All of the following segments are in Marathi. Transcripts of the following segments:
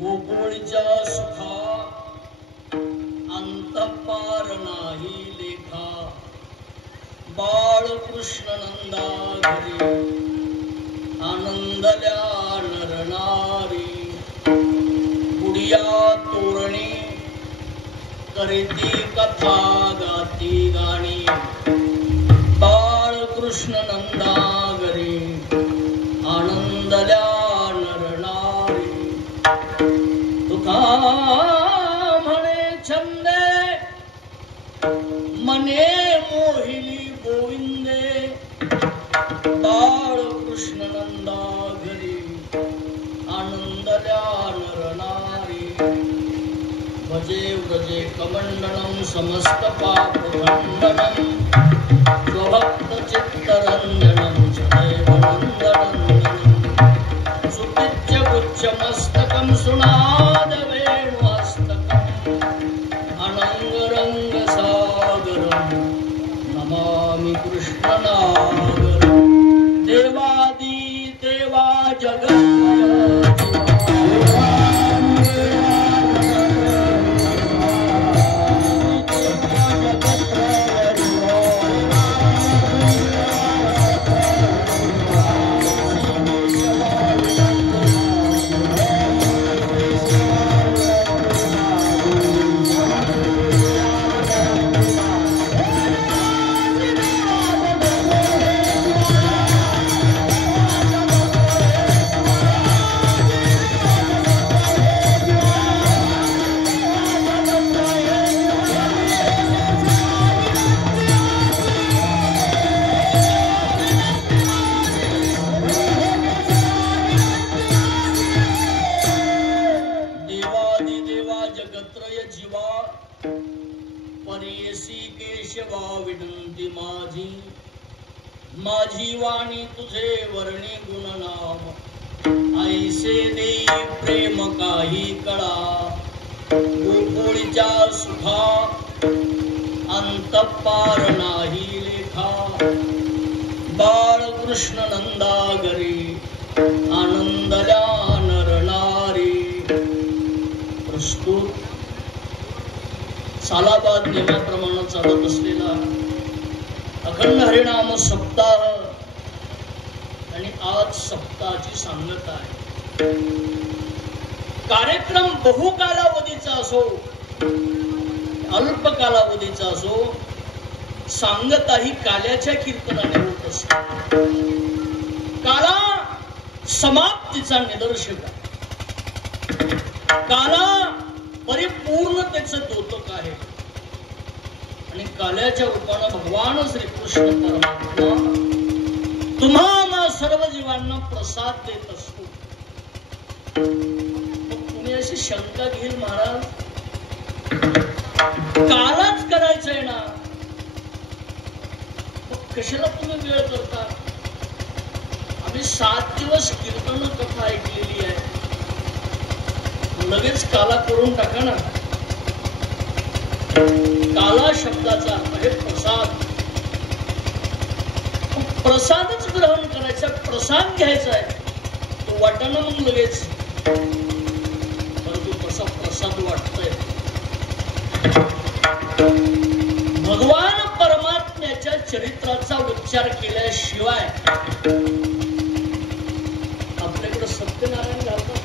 गोकुळच्या सुखा अंतपार नाही लेखा बाळकृष्ण नंदा घरी आनंदल्या नरनारी गुडिया तोरणी करीती कथा गाती गाणी बाळकृष्ण नंदा घरी आनंदल्या नरनारी तुका म्हणे छंदे मने मोहिली गोविंदे बाळकृष्ण नंदा घरी आनंदल्या नरनारी भजे व्रजे कमंडलम समस्त पाप खंडनम स्वभक्त चित्तरंजनम सदैव नंदनंदनम सुपिच्च गुच्छ मस्तकम सुनाद वेणुहस्तकम अनंग रंग सागरम नमामि कृष्णनागरम देवादि देवा जगन्मय माझी वाणी तुझे वर्णी गुणनाम ऐसे देई प्रेम काही कळा गोकुळच्या सुखा अंतपार नाही लेखा बाळकृष्ण नंदा घरी आनंदल्या नरनारी प्रस्तुत सालाबाद नियमाप्रमाणे चालत असलेला अखंड हरिनाम सप्ताह आणि आज सप्ताहाची सांगता आहे. कार्यक्रम बहुकालावधीचा असो अल्प कालावधीचा असो सांगता ही काल्याच्या कीर्तनाने होत असते. काला समाप्तीचा निदर्शक आहे. काला परिपूर्णतेचं द्योतक आहे आणि काल्याच्या रूपानं भगवान श्रीकृष्ण परमात्मा तुम्हाला सर्व जीवांना प्रसाद देत असतो. तुम्ही अशी शंका घेईल महाराज कालाच करायचंय ना कशाला तुम्ही वेळ करता. आम्ही 7 दिवस कीर्तन कथा ऐकलेली आहे लगेच काला करून टाका ना. काला शब्दाचा अर्थ आहे प्रसाद. प्रसादच ग्रहण करायचा प्रसाद घ्यायचा आहे तो वाटाणा मग लगेच परंतु कसा प्रसाद वाटतोय. भगवान परमात्म्याच्या चरित्राचा उच्चार केल्याशिवाय आपल्याकडे सत्यनारायण घालतात.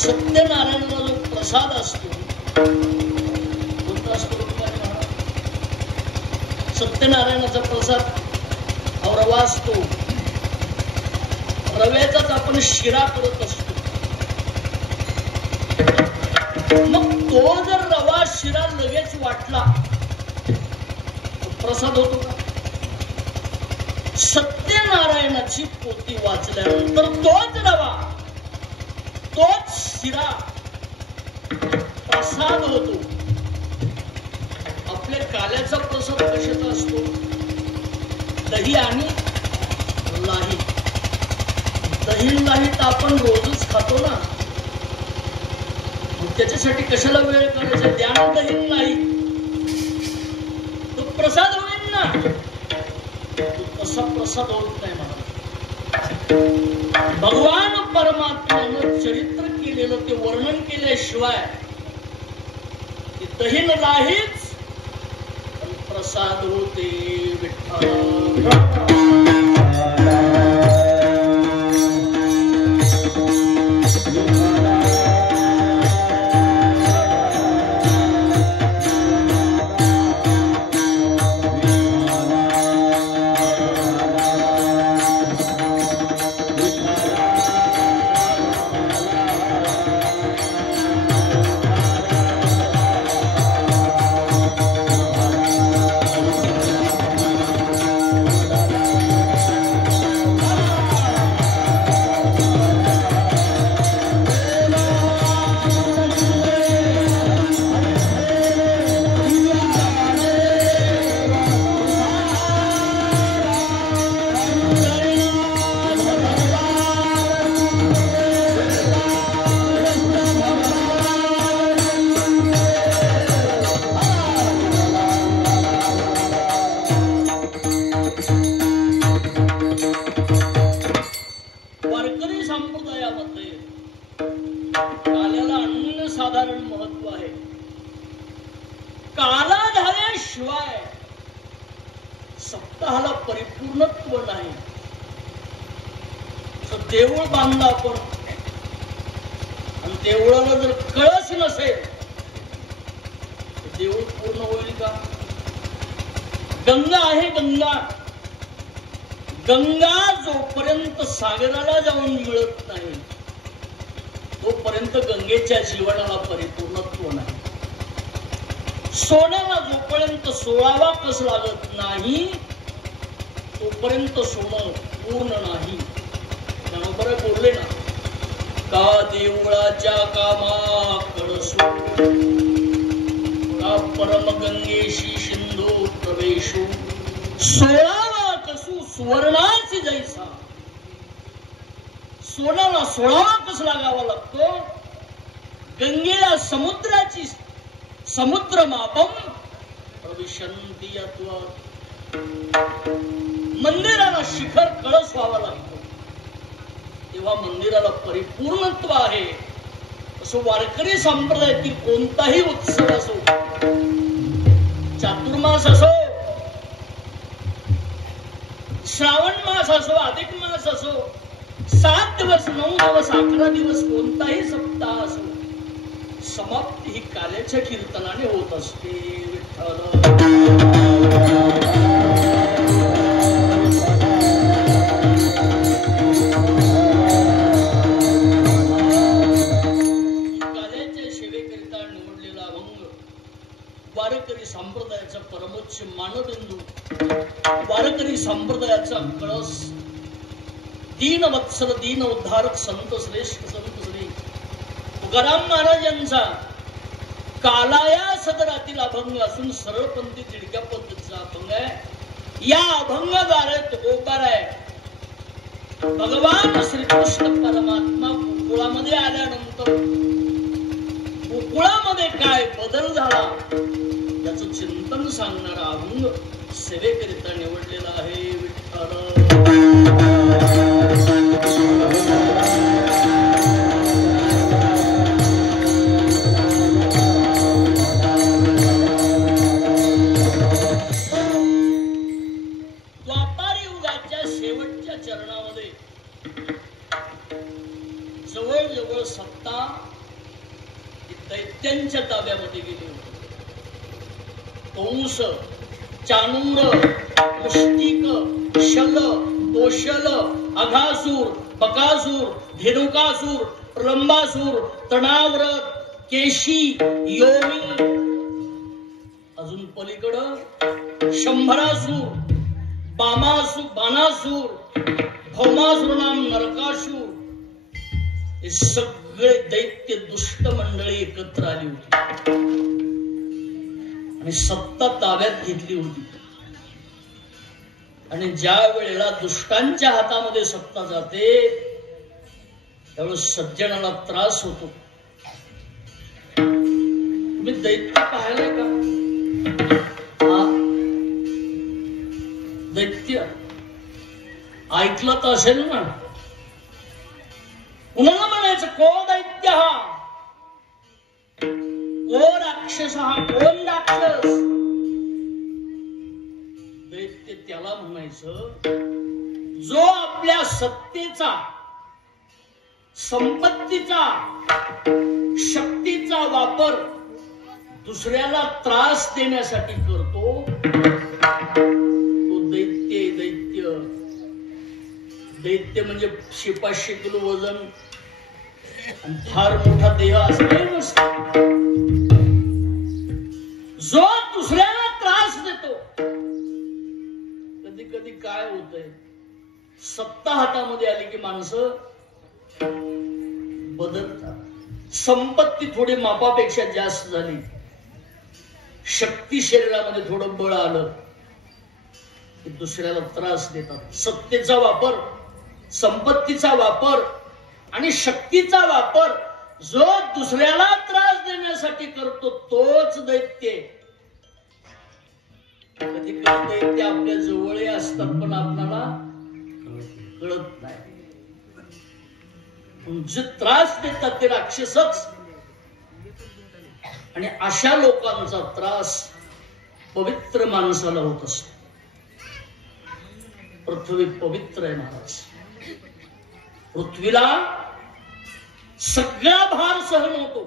सत्यनारायणाला जो प्रसाद असतो कोणता असतो सत्यनारायणाचा प्रसाद रवा असतो. रव्याचाच आपण शिरा करत असतो. मग तो जर रवा शिरा लगेच वाटला प्रसाद होतो का. सत्यनारायणाची पोथी वाचल्यानंतर तोच रवा तोच शिरा प्रसाद होतो. आपल्या काल्याचा प्रसाद कशाचा असतो. दही आणि लाही. दही लाही तर आपण रोजच खातो ना. त्याच्यासाठी कशाला वेळ करायचा. द्या दही लाही तो प्रसाद होईल ना. तसा प्रसाद होत नाही मला. भगवान परमात्म्यानं चरित्र केलेलं ते वर्णन केल्याशिवाय दही नाहीच पण प्रसाद होते विठ्ठल. सप्ताहाला परिपूर्णत्व नाही. देऊळ बांधलं आपण आणि देवळाला जर कळस नसेल देऊळ पूर्ण होईल का? गंगा आहे गंगा. गंगा जोपर्यंत सागराला जाऊन मिळत नाही तोपर्यंत गंगेच्या जीवनाला परिपूर्णत्व नाही. सोन्याला जोपर्यंत 16वा कस लागत नाही तोपर्यंत सोनं पूर्ण नाही. बरोबर बोलले ना. का देवळाच्या कामा कळसो का परमगंगेशी सिंधू प्रवेशो. 16वा कसू सुवर्णाची जैसा. सोन्याला 16वा कस लागावा लागतो. गंगेला समुद्राची समुद्र मापम प्रविशंती यत्वात्. मंदिराला शिखर कळस व्हावा लागतो तेव्हा मंदिराला परिपूर्णत्व आहे. असं वारकरी संप्रदायातील कोणताही उत्सव असो, चातुर्मास असो, श्रावण मास असो, अधिक मास असो, 7 दिवस 9 दिवस 11 दिवस कोणताही सप्ताह असो, समाप्ती ही काल्याच्या कीर्तनाने होत असते. विठ्ठल काल्याच्या सेवेकरिता निवडलेला अभंग वारकरी संप्रदायाचा परमोच्च मानबिंदू, वारकरी संप्रदायाचा कळस, दीनवत्सल दीन उद्धारक संत श्रेष्ठ संत श्री तुकाराम महाराज यांचा कालाया सदरातील अभंग असून सरळपंथी तिडक्या पद्धतीचा अभंग आहे. या अभंगाद्वारे होकार आहे भगवान श्रीकृष्ण परमात्मा गोकुळामध्ये आल्यानंतर गोकुळामध्ये काय बदल झाला याचं चिंतन सांगणारा अभंग सेवेकरिता निवडलेला आहे. विठ्ठल जवळजवळ सत्ता दैत्यांच्या ताब्यामध्ये गेली होती. कंस, चाणूर, मुष्टिक, शल, दोषल, अघासूर, बकासूर, धेनुकासूर, प्रलंबासूर, तणाव्रत, केशी, योमी, अजून पलीकडं शंभरासूर, बाणासूर, भौमासूर नाम नरकासूर, हे सगळे दैत्य दुष्ट मंडळी एकत्र आली होती आणि सत्ता ताब्यात घेतली होती. आणि ज्या वेळेला दुष्टांच्या हातामध्ये सत्ता जाते त्यावेळेस सज्जनाला त्रास होतो. तुम्ही दैत्य पाहिलंय का? दैत्य ऐकलं तर असेल ना. कुणाला म्हणायचं को दैत्य हा, को राक्षस हा, कोण राक्षस. दैत्य त्याला म्हणायचं जो आपल्या सत्तेचा, संपत्तीचा, शक्तीचा वापर दुसऱ्याला त्रास देण्यासाठी करतो, तो दैत्य. दैत्य दैत्य म्हणजे 500 किलो वजन आणि फार मोठा देह असं काही नसतं. जो दुसऱ्याला त्रास देतो. कधी कधी काय होतंय, सत्ता हातामध्ये आली की माणसं बदलतात. संपत्ती थोडी मापापेक्षा जास्त झाली, शक्ती शरीरामध्ये थोडं बळ आलं की दुसऱ्याला त्रास देतात. सत्तेचा वापर, संपत्तीचा वापर आणि शक्तीचा वापर जो दुसऱ्याला त्रास देण्यासाठी करतो तोच दैत्य. कधी कधी दैत्य आपल्या जवळ असतात पण आपल्याला कळत नाही. जे त्रास देतात ते राक्षसच. आणि अशा लोकांचा त्रास पवित्र माणसाला होत असतो. पृथ्वी पवित्र आहे महाराज. पृथ्वीला सगळा भार सहन होतो.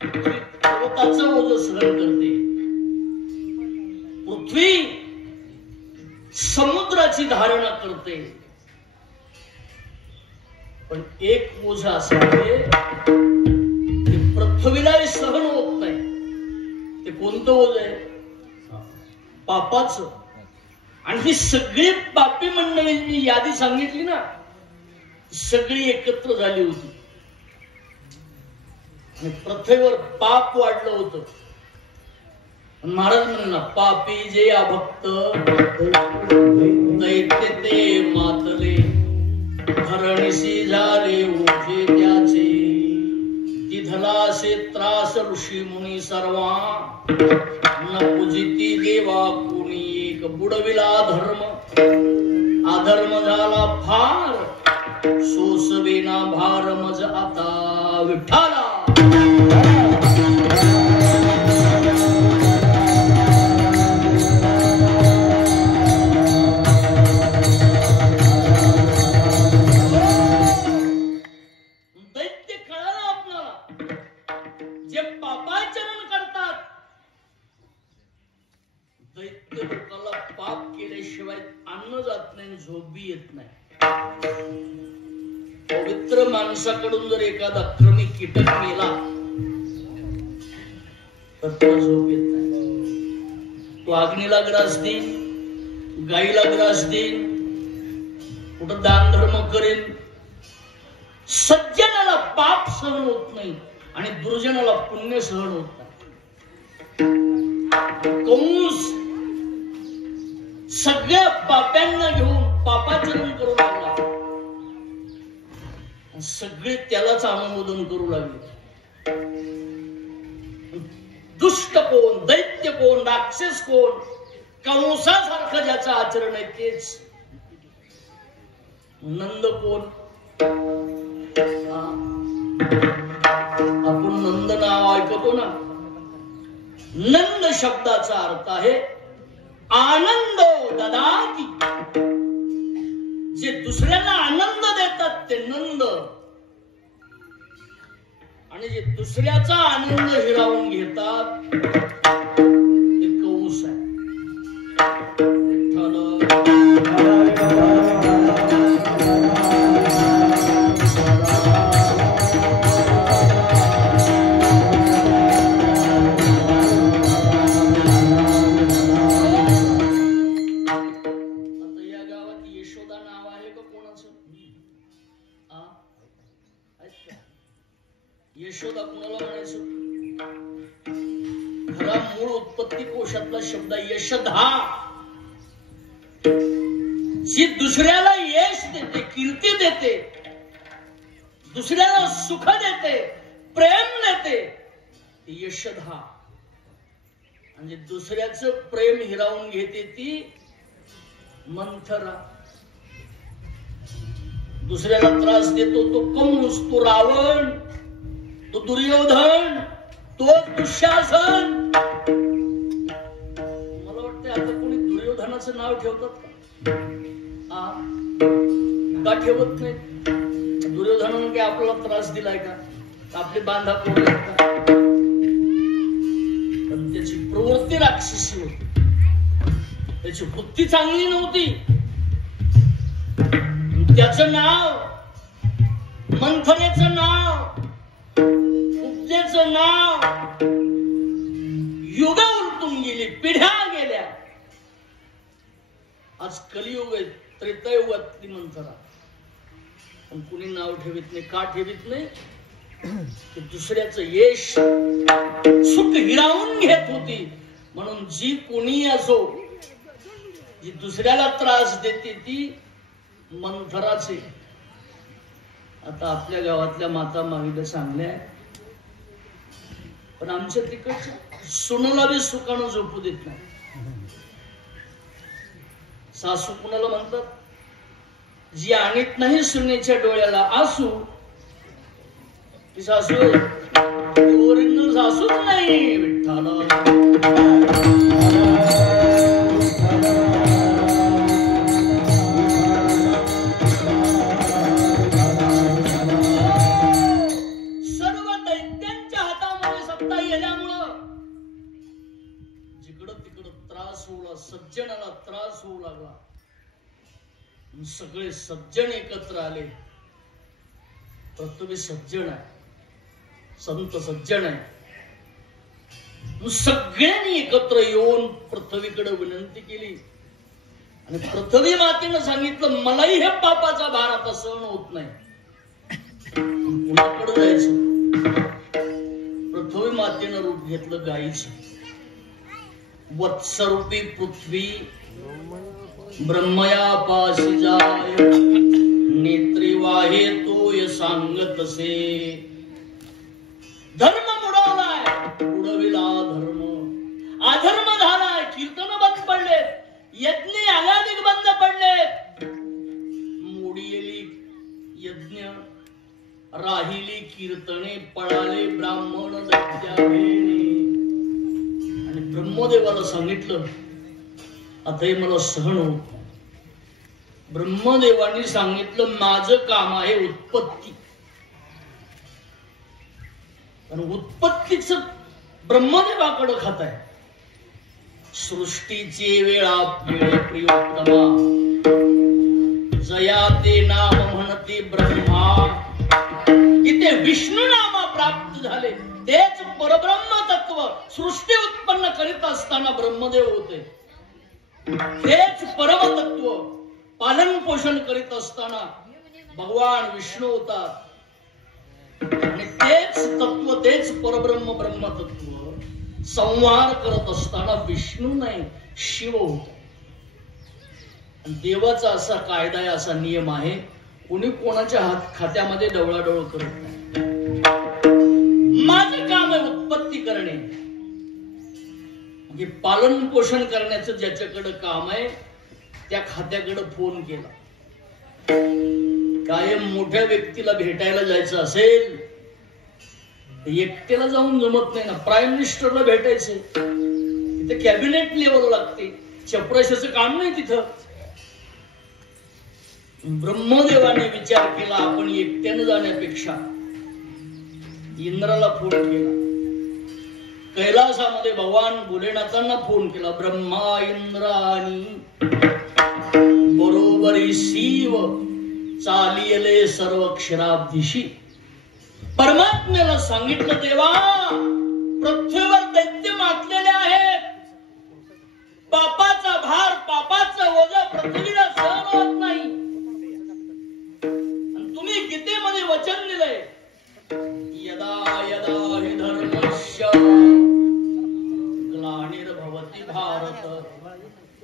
पर्वताचं ओझं सहन करते. पृथ्वी समुद्राची धारणा करते. पण एक ओझं असं आहे ते पृथ्वीलाही सहन होत नाही. ते कोणतं ओझं आहे? पापाचं. आणि ही सगळी पापी मंडळी मी यादी सांगितली ना, सगळी एकत्र झाली होती आणि पृथ्वीवर पाप वाढलं होतं. महाराज म्हणला पापी जे अभक्त दैत्य ते मातले, धरणीसी झाले ओझे त्याचे, तिथलासे त्रास ऋषी मुनी सर्वा, न पूजिती देवा कोणी एक, बुडविला धर्म अधर्म झाला फार, सोसवेना भार मज आता विठ्ठला. दैत्य कळालं आपल्याला, जे पापाचरण करतात. दैत्य लोकांना पाप केल्याशिवाय अन्न जात नाही, झोप बी येत नाही. पवित्र माणसाकडून जर एखादा अक्रमी कीटक मेला तर त्याला झोप येत नाही. तो अग्नीला ग्रास देईन, गाईला ग्रास देईन, कुठं दान धर्म करेन. सज्जनाला पाप सहन होत नाही आणि दुर्जनाला पुण्य सहन होत नाही. कंस सगळ्या पाप्यांना घेऊन पापाचरण करू लागला. सगळे त्यालाच अनुमोदन करू लागले. दुष्ट कोण, दैत्य कोण, राक्षस कोण, कंसासारखं ज्याचं आचरण आहे तेच. नंद कोण? आपण नंद नाव ऐकतो ना. नंद शब्दाचा अर्थ आहे आनंद ददाती. जे दुसऱ्यांना आनंद देतात ते नंद, आणि जे दुसऱ्याचा आनंद हिरावून घेतात ते कंस आहे. यशोदा कुणाला म्हणायचं? खरा मूळ उत्पत्ती कोशातला शब्द यशधा. जी दुसऱ्याला यश देते, कीर्ती देते, दुसऱ्याला सुख देते, प्रेम देते, ती यशधा. म्हणजे दुसऱ्याचं प्रेम हिरावून घेते ती मंथरा. दुसऱ्याला त्रास देतो तो कंस, तो रावण, तो दुर्योधन, तो दुःशासन. मला वाटतं आता कोणी दुर्योधनाचं नाव ठेवतात का? का ठेवत नाही? दुर्योधनानं काय आपल्याला त्रास दिलाय का? आपले बांधा पोरले का? पण त्याची प्रवृत्ती राक्षसी होती, त्याची वृत्ती चांगली नव्हती. त्याचं नाव, मंथनेचं नाव, उपजेचं नाव, युग उलटून गेली, पिढ्या गेल्या. आज कलियुग आहे, त्रेतायुगातली मंथरा. पण कुणी नाव ठेवित नाही. का ठेवित नाही? की दुसऱ्याचं यश सुख हिरावून घेत होती. म्हणून जी कोणी असो, जी दुसऱ्याला त्रास देते ती मंथराचे. आता आपल्या गावातल्या माता मागीला सांगल्या, पण आमच्या तिकडच्या सुनाला बी सुखानं झोपू देत नाही. सासू कुणाला म्हणतात? जी आणत नाही सुनेच्या डोळ्याला आसू, ती सासू ओरिजिनल सासूच नाही. विठ्ठला सज्जनाला त्रास होऊ लागला. सगळे सज्जन एकत्र आले. पृथ्वी सज्जन आहे, संत सज्जन आहे. सगळ्यांनी एकत्र येऊन पृथ्वीकडे विनंती केली आणि पृथ्वी मातेनं सांगितलं, मलाही हे पापाचा भार आता सहन होत नाही, कुणाकडे जायचं? पृथ्वी मातेनं रूप घेतलं गायीचं. वत्सरूपी पृथ्वी ब्रह्मया पाशी जाय, नेत्री वाहे तोय सांगतसे. धर्म बुडवलाय, बुडविला धर्म. अधर्म झालाय, कीर्तन बंद पडले, यज्ञ अगाधिक बंद पडले. मोडीली यज्ञ, राहिली कीर्तने, पळाले ब्राह्मण दत्यावेणे. ब्रह्मदेवाला सांगितलं, आता हे मला सहन होत नाही. ब्रह्मदेवानी सांगितलं, माझं काम आहे उत्पत्ती. आणि उत्पत्तीच ब्रह्मदेवाकडे खात आहे. सृष्टीचे वेळा वेळे प्रियोत्तमा, जया ते नाम म्हणते ब्रह्मा. इथे विष्णू नामा प्राप्त झाले. तेच परब्रह्म तत्व सृष्टी उत्पन्न करीत असताना ब्रह्मदेव होते. तेच परम तत्व पालन पोषण करीत असताना भगवान विष्णू होतात. आणि तेच तत्व, तेच परब्रह्म ब्रह्म तत्व संहार करत असताना विष्णू नाही, शिव होत. देवाचा असा कायदा आहे, असा नियम आहे, कोणी कोणाच्या खात्यामध्ये डवळाडवळ करत नाही. माझं काम आहे उत्पत्ती करणे. म्हणजे पालन पोषण करण्याचं ज्याच्याकडे काम आहे त्या खात्याकडे फोन केला. कायम मोठ्या व्यक्तीला भेटायला जायचं असेल एकट्याला जाऊन जमत नाही ना. प्राईम मिनिस्टरला भेटायचे तिथे कॅबिनेट लेवल लागते, चपराशाचं काम नाही तिथं. ब्रह्मदेवाने विचार केला, आपण एकट्यानं जाण्यापेक्षा इंद्राला फोन केला. कैलासामध्ये भगवान भोलेनाथांना फोन केला. ब्रह्मा इंद्रानी बरोबरी शिव चालियले सर्व क्षराब्धिशी. परमात्म्याला सांगितलं, देवा पृथ्वीवर दैत्य मातलेले आहेत, पापाचा भार, पापाचं ओझं पृथ्वीला सहन होत नाही. आणि तुम्ही गीतेमध्ये वचन दिलंय, यदा यदा हि धर्मस्य ग्लानिर्भवति भारत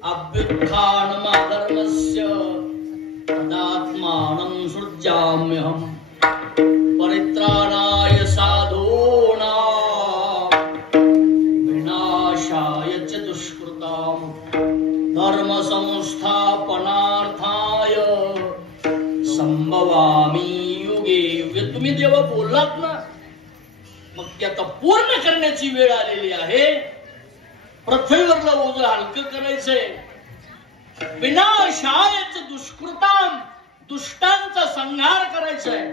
अभ्युत्थानमधर्मस्य तदात्मानं सृजाम्यहम् परित्राणाय साधूनां विनाशाय च दुष्कृतां धर्म संस्था संस्थापनार्थाय संभवामी युगे युगे. तुम्ही देवा बोललात ना, मग ते आता पूर्ण करण्याची वेळ आलेली आहे. पृथ्वीवरलं ओझं हलकं करायचंय. विनाशायच दुष्कृताम, दुष्टांचा संहार करायचाय.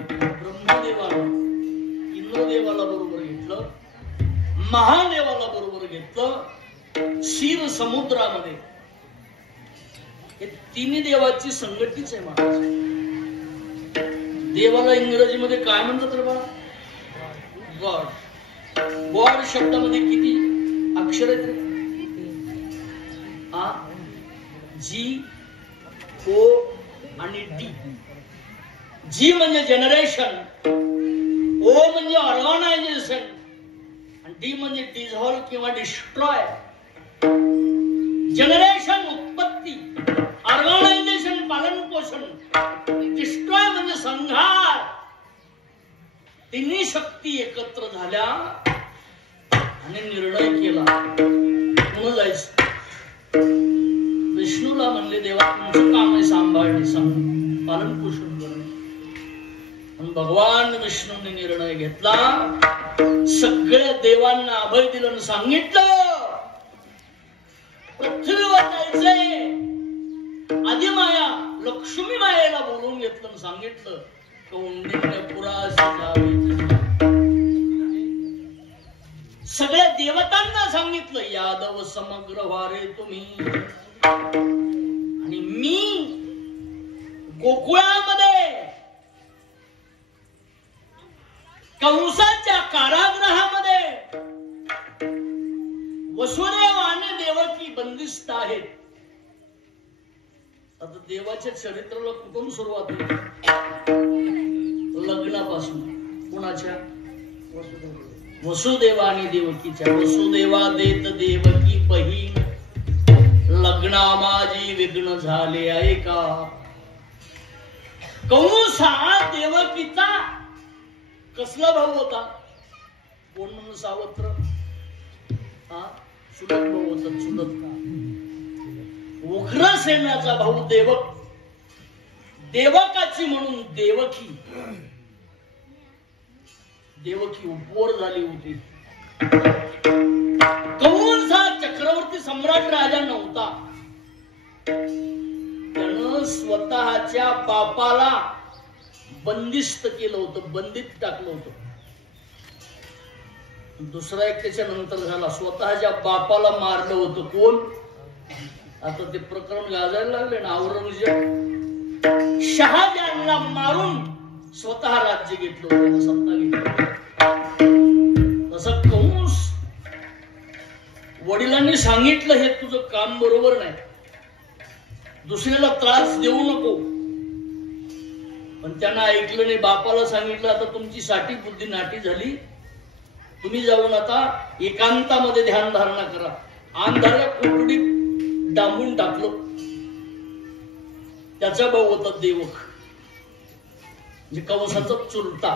ब्रह्मदेवाला इंद्रदेवाला बरोबर घेतलं, महादेवाला बरोबर घेतलं. क्षीर समुद्रामध्ये हे तिन्ही देवाची संगतीच आहे महाराज. देवाला इंग्रजीमध्ये काय म्हणतात रे बाळा? गॉड. गॉड शब्दामध्ये किती अक्षर आहेत रे? आ, जी, ओ आणि डी. जी म्हणजे जनरेशन, ओ म्हणजे ऑर्गनायझेशन आणि डी म्हणजे डिझॉल्व किंवा डिस्ट्रॉय. जनरेशन उत्पत्ती, ऑर्गनायझेशन पालन पोषण, डिस्ट्रॉय म्हणजे संहार. तिन्ही शक्ती एकत्र झाल्या आणि निर्णय केला पुन्हा जायचं. विष्णूला म्हणले देवा तुमचं काम आहे सांभाळणे, पालन पोषण करणे. भगवान विष्णूने निर्णय घेतला. सगळ्या देवांना अभय दिलं आणि सांगितलं पृथ्वीवर जायचंय. आदिमाया लक्ष्मी मायेला बोलवून घेतलं आणि सांगितलं सगळ्या देवतांना सांगितलं यादव समग्र वारे तुम्ही. आणि मी गोकुळामध्ये कंसाच्या कारागृहामध्ये वसुदेव आणि देवकी बंदिस्त आहेत. आता देवाच्या चरित्राला कुठून सुरुवात होती? लग्नापासून. कुणाच्या? वसुदेवा आणि देवकीच्या. वसुदेवा देत देवकी बहीण, लग्ना माझी विघ्न झाले आहे का. कंस हा देवकीचा कसला भाऊ होता? कोण म्हणून सावत्र? हा चुलत भाऊ होता. चुलत का? उग्रसेनाचा भाऊ देवक. देवकाची म्हणून देवकी. देवकी उपवर झाली होती. कंस हा चक्रवर्ती सम्राट राजा नव्हता. त्यानं स्वतःच्या बापाला बंदिस्त केलं होतं, बंदीत टाकलं होतं. दुसरा एक त्याच्या नंतर झाला. स्वतःच्या बापाला मारलं होतं. कोण? आता ते प्रकरण गाजायला लागले ना. औरंगजेब शहाजहानला मारून स्वतः राज्य घेतलं होतं, सत्ता घेतली. तसं कंस वडिलांनी सांगितलं हे तुझं काम बरोबर नाही, दुसऱ्याला त्रास देऊ नको. पण त्यांना ऐकलं नाही. बापाला सांगितलं आता तुमची साठी बुद्धी नाटी झाली, तुम्ही जाऊन आता एकांतामध्ये ध्यान धारणा करा. अंधाऱ्या कोठडीत डांबून टाकलं. त्याचा भाऊ होता देवक, म्हणजे कंसाचा चुलता.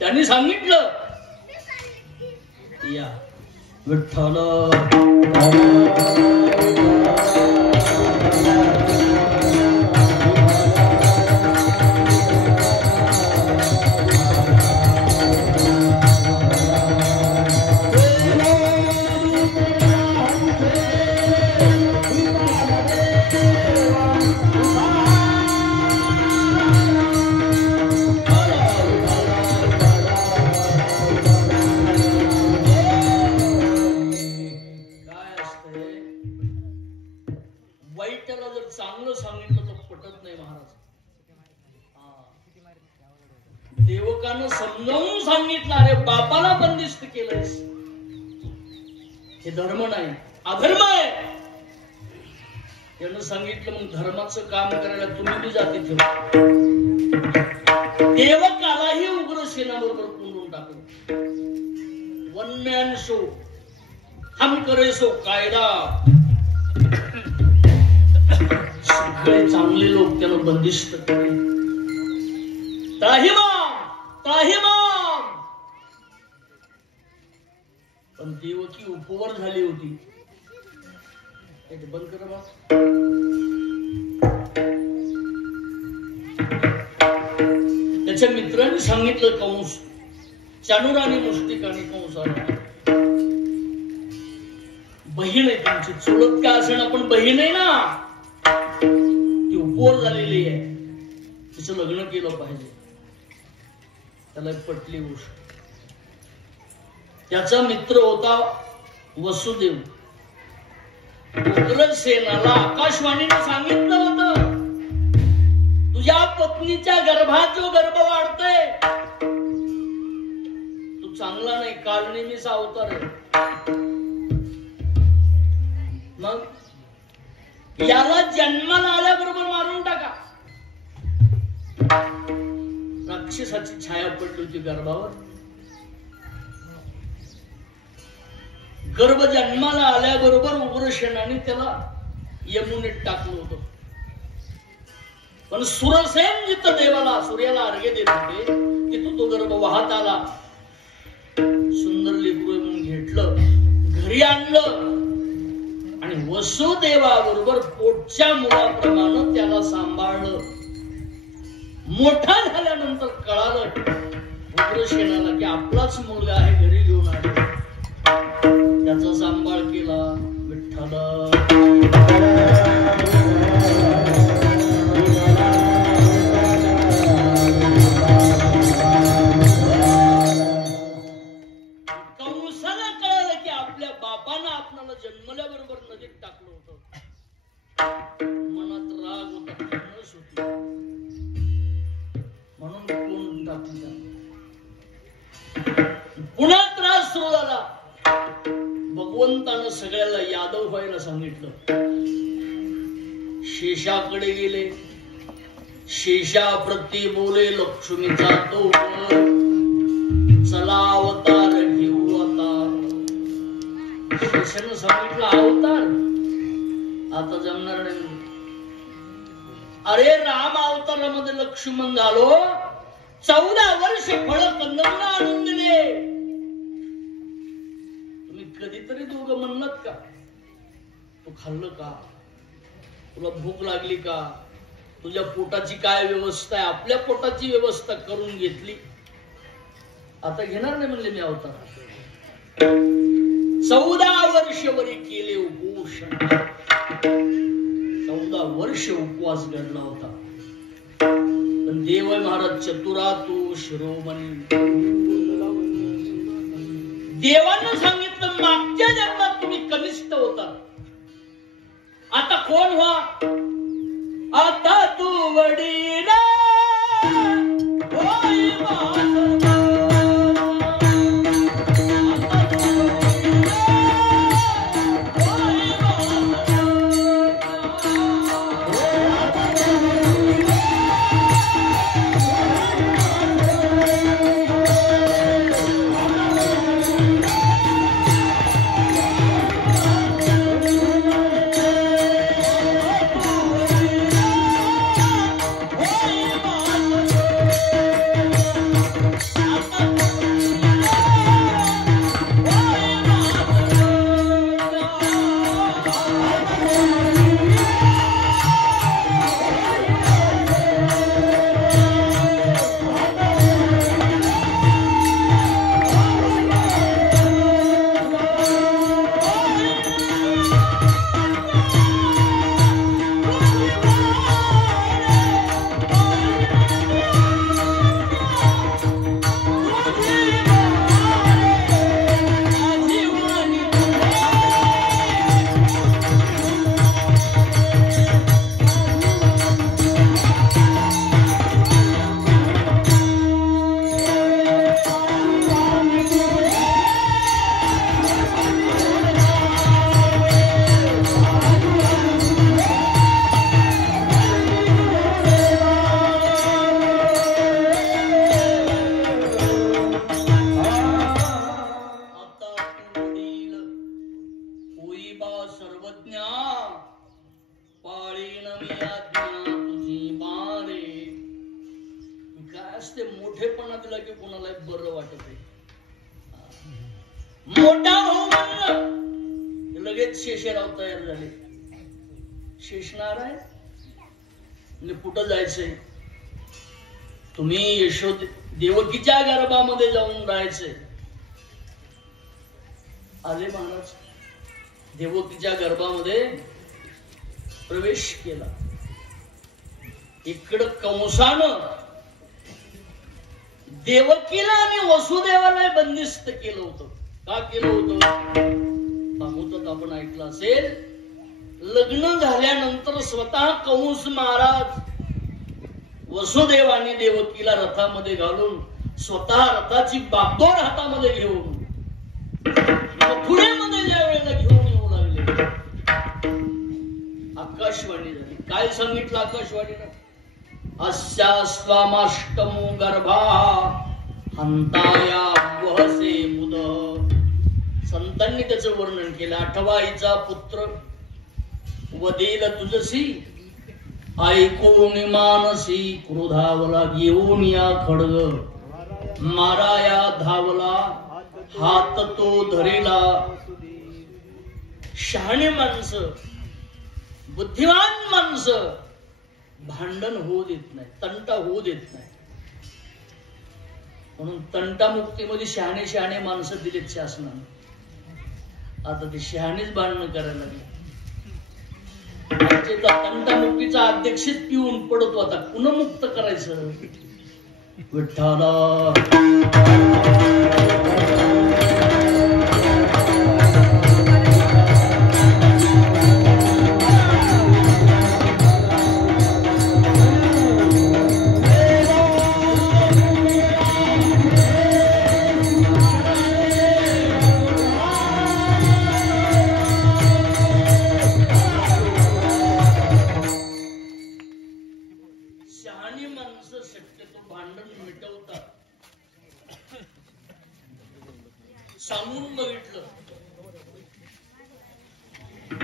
त्यांनी सांगितलं या विठ्ठल देवकानं समजावून सांगितलं अरे बापाला बंदिस्त केलंयस, हे धर्म नाही, अधर्म आहे. त्यानं सांगितलं मग धर्माचं काम करायला तुम्ही बी जाती ठेवा. देवकालाही उग्रसेना बरोबर कोंडून टाकलं. वन मॅन शो, हम करे सो कायदा. सगळे चांगले लोक त्याला बंदिस्त केले. पण देवकी उपवर झाली होती. बंद कर बा. त्याच्या मित्रांनी सांगितलं कंस चाणूराने मुष्टिकाने कंसाला बहीण आहे तुमची चुलत का असेल पण बहीण आहे ना ती उपवर झालेली आहे तिचं लग्न केलं पाहिजे. त्याला पटली गोष्ट. त्याचा मित्र होता वसुदेव. उग्रसेनाला आकाशवाणीने सांगितलं होतं तुझ्या पत्नीच्या गर्भात जो गर्भ वाढतोय तू चांगला नाही काल नेहमीचा अवतार आहे. मग याला जन्माला आल्याबरोबर मारून टाका. राक्षसाची छाया पडली होती गर्भावर. गर्भ जन्माला आल्याबरोबर उग्रसेनाने त्याला यमुनेत टाकलं होतं. पण सुरसेन जिथं देवाला सूर्याला अर्घ्य देत होते तिथून तो गर्भ वाहत आला. सुंदर लेकरू म्हणून घेतलं घरी आणलं आणि वसुदेवाबरोबर पोटच्या मुलाप्रमाणे त्याला सांभाळलं. मोठा झाल्यानंतर कळालं उग्रसेनाला की आपलाच मुलगा आहे घरी घेऊन आले. त्याचा सांभाळ केला. विठ्ठला कंसाला कळालं की आपल्या बापानं आपल्याला जन्मल्याबरोबर नदीत टाकलं होतं. मनात राग होता फणस होती म्हणून कोण टाकलं. पुन्हा त्रास सुरू झाला. भगवंतानं सगळ्याला यादव व्हायला सांगितलं. शेषाकडे गेले. शेषा प्रती बोले लक्ष्मीचा तो चला अवतार घेऊ अवतार. शेषानं सांगितलं अवतार आता जमणार नाही. अरे राम अवतारामध्ये लक्ष्मण झालो 14 वर्ष फळ कंदमुळं आणून दिले. तुम्ही कधीतरी दोघं म्हणलात का तू खाल्लं का तुला भूक लागली का तुझ्या पोटाची काय व्यवस्था आहे. आपल्या पोटाची व्यवस्था करून घेतली. आता घेणार नाही म्हणले मी अवतार. 14 वर्ष वरी केले उपोषण. 14 वर्ष उपवास घडला होता. पण देव महाराज चतुरा तू शिरोमणी. देवानं सांगितलं मागच्या जन्मात तुम्ही कनिष्ठ होता आता कोण व्हा. आता तू वडील मोठा भाऊ म्हणलं लगेच शेषराव तयार झाले. शेषनारायण म्हणजे कुठं जायचंय? तुम्ही यशोद देवकीच्या गर्भामध्ये जाऊन राहायचंय. आले महाराज, देवकीच्या गर्भामध्ये प्रवेश केला. इकडं कंसानं देवकीला आणि वसुदेवाला बंदिस्त केलं होतं. का केलं होतं? भागवतात आपण ऐकलं असेल. लग्न झाल्यानंतर स्वतः कंस महाराज वसुदेव आणि देवकीला रथामध्ये घालून स्वतः रथाची बागडोर हातामध्ये घेऊन मथुरेमध्ये ज्या वेळेला घेऊन येऊ लागले, आकाशवाणी झाली. काय सांगितलं आकाशवाणीनं? अस्यास्त्वामाष्टमो गर्भा हंताया वहसे मुद. संतांनी त्याचं वर्णन केलं. 8वा आईचा पुत्र वदेल तुझसी, ऐकून मानसी क्रोधावला घेऊन या खडग, माराया धावला हात तो धरेला. शहाणे माणसं, बुद्धिमान माणसं भांडण होऊ देत नाही, तंटा होऊ देत नाही. म्हणून तंटा मुक्तीमध्ये शहाणे शहाणे माणसं दिलेत शासनाने. आता ते शहाणेच भांडणं करायला लागले. तंटा मुक्तीचा अध्यक्षच पिऊन पडतो. आता पुन्हा मुक्त करायचं. विठ्ठला सांगून बघितलं.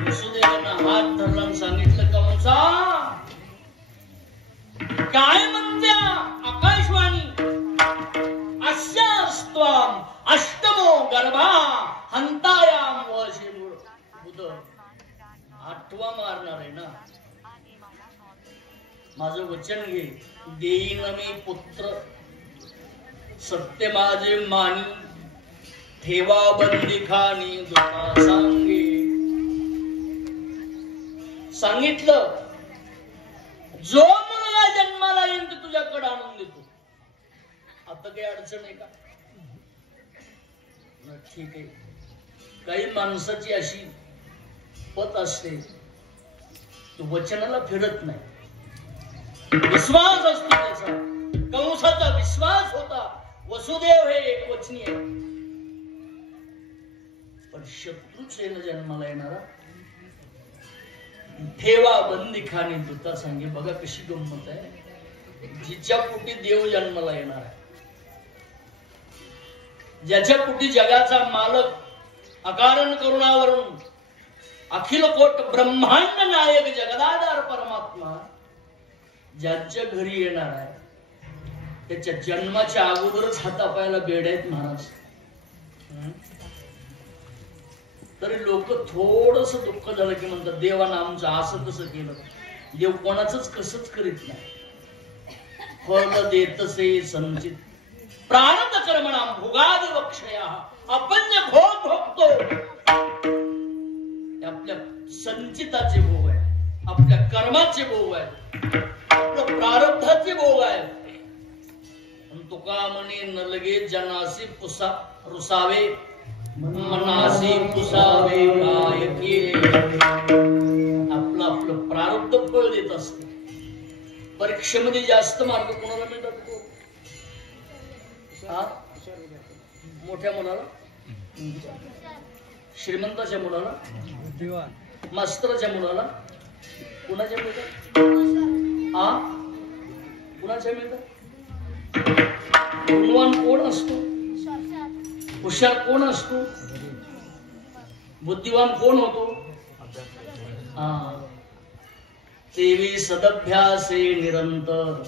वसुदेवांना हात धरला आणि सांगितलं, कंसा काय म्हणत्या आकाशवाणी? अस्यास्त्वाम अष्टमो गर्भा हंतायाम वहसे मुद. 8वा मारणार आहे ना. माझं वचन घे, देईन मी पुत्र, सत्य माझे मानी, ठेवा बंदी खानी दुखा सांगे. सांगितलं, जो मुलगा जन्माला येईल ते तुझ्याकडे आणून देतो. आता काही अडचण आहे का? ठीक आहे. काही माणसाची अशी पत असते, तो वचनाला फिरत नाही. विश्वास असतो त्याचा. कंसाचा विश्वास होता, वसुदेव हे एक वचनी आहे. पण शत्रूच आहे ना जन्माला येणारा. ठेवा बंदी खाणी दुता सांगे. बघा कशी गंमत आहे. जिच्या पोटी देव जन्माला येणार आहे, ज्याच्या पोटी जगाचा मालक अकारण करुणावरून अखिल कोट ब्रह्मांड नायक जगदाधार परमात्मा ज्यांच्या घरी येणार आहे, त्याच्या जन्माच्या अगोदरच हातापायाला बेड आहेत महाराज. तरी लोक थोडस दुःख झालं की म्हणतात, देवानं आमचं असं कसं केलं. देव कोणाचंच कसंच करीत नाही. फळ देतसे संचित प्रारब्ध कर्मणा भोगाद वक्षया. आपण जे भोग भोगतो आपल्या संचिताचे भोग आहे, आपल्या कर्माचे भोग आहे, आपल्या प्रारब्धाचे भोग आहे. तुका म्हणे नलगे जनासी पुसा रुसावे, मनासी पुसावे काय केले. आपलं आपलं प्रारब्ध फळ देत असते. परीक्षेमध्ये जास्त मार्क कोणाला मिळतात? मोठ्या मुलाला, श्रीमंताच्या मुलाला, मास्तराच्या मुलाला. कुणाच्या मिळतात? कुणाच्या मिळतात? गुणवान कोण असतो? हुशार कोण असतो? बुद्धिवान कोण होतो? तेवी सदभ्यासे निरंतर